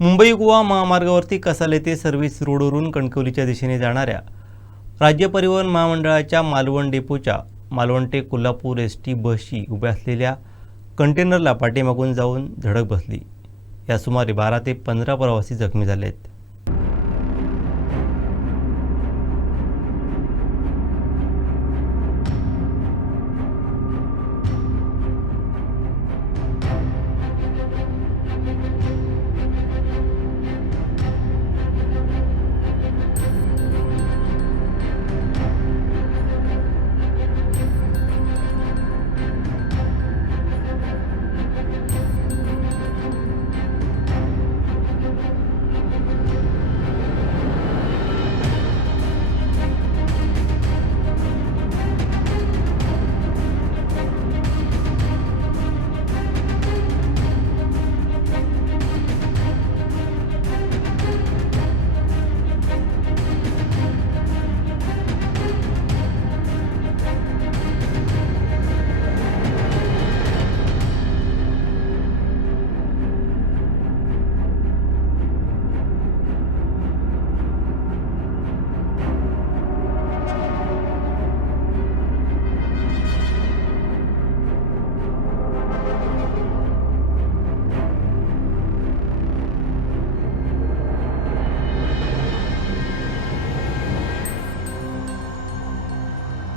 मुंबई गोवा महामार्गावरती कसाल येथे सर्व्हिस रोडवरून कणकवलीच्या दिशेने जाणाऱ्या राज्य परिवहन महामंडळाच्या मालवण डेपोच्या मालवण ते कोल्हापूर एसटी बसची उभ्या असलेल्या कंटेनरला पाठीमागून जाऊन धडक बसली। या सुमारे 12 ते 15 प्रवासी जखमी झाले आहेत।